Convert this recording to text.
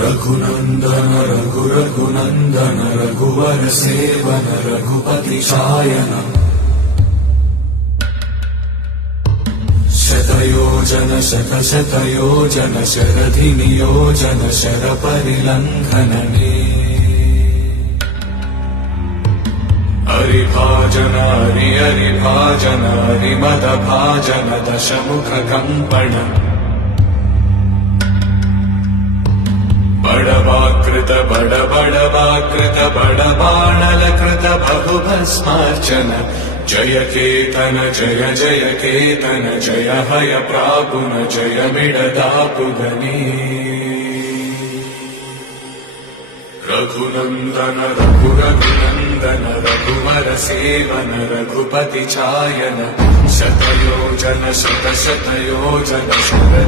रघुनन्दन रघुनन्दन रघुवर seven Raghupati Shayan शतयोजन शतशतयोजन शरधि नियोजन शरपरिलङ्घनने हरिभाजन हरिभाजन हरिमदभाजन दशमुख कंपन बड़वाकृत बड़बाणलकृत बहुभस्मार्चन जय केतन जय जय केतन जय हय प्रापुन जय मिडदापुगनी रघुनन्दन रघुनन्दन रघुवर सेवन रघुपति चायन शतयोजन शतशतयोजन शरधि